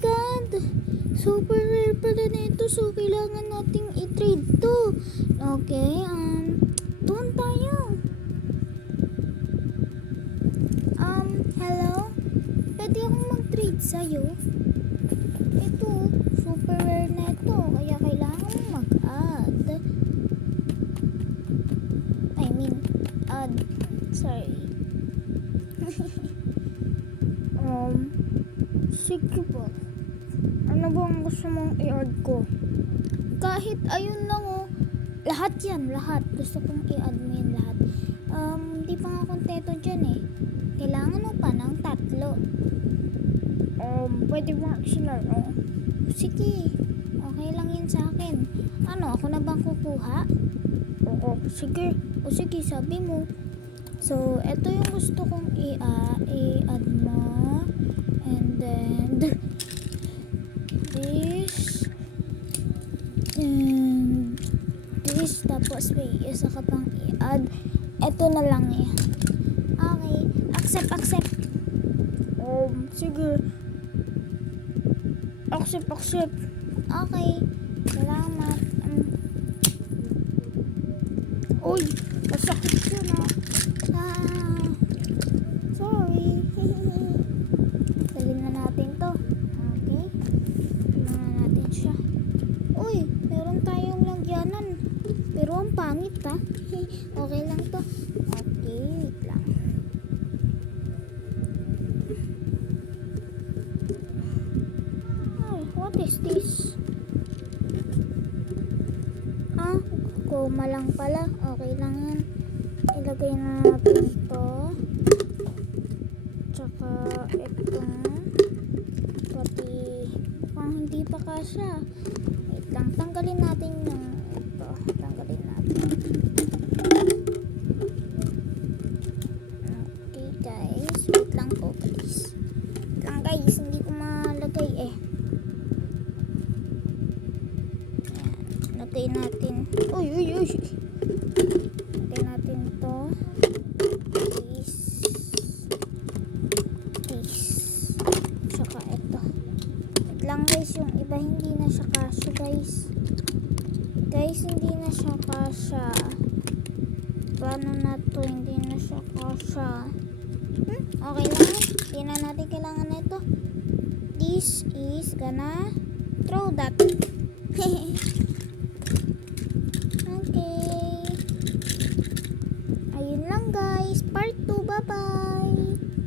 God! Super rare pala nito. So, kailangan nating i-trade to. Okay, doon tayo. Hello? Pwede akong mag-trade sa'yo? Ito, super rare na ito. Kaya kailangan mong mag-add. I mean, add. Sorry. Sige po. Ano ba ang gusto mong i-add ko? Kahit ayun lang oh. Lahat yan, lahat. Gusto kong i-add mo yan lahat. Hindi pa nga kontento dyan eh. Kailangan mo pa ng 3. Pwede mo sila, oh. Sige. Okay lang yun sa akin. Ano, ako na bang kukuha? Oo, sige. O sige, sabi mo. So, eto yung gusto kong i-add mo. And then, this. And this. Tapos, may isa ka pang i-add. Eto na lang eh. Okay. Accept. Sige. Accept. Okay. Salamat. Uy! Masakit yun ah. Sorry. Dalhin na natin to. Okay. Dalhin na natin siya. Uy! Meron tayong lagyanan. Pero ang pangit ha. Okay lang to. Okay. Wait lang. What is this? Goma lang pala. Okay lang yan. Ilagay na natin to. Tsaka ito. Pati hindi pa kasya. Wait lang. Tanggalin natin yung ito. Tanggalin natin. Okay guys. Wait lang po guys. Wait lang guys. Hindi ko malagay eh. Lagay natin. Uy. Lagay natin to. This. Tsaka ito. Wait lang guys, yung iba hindi na siya kasya guys. Guys, hindi na siya kasya. Paano na to? Hindi na siya kasya. Okay lang. Hindi na natin kailangan na ito. This is gonna throw that.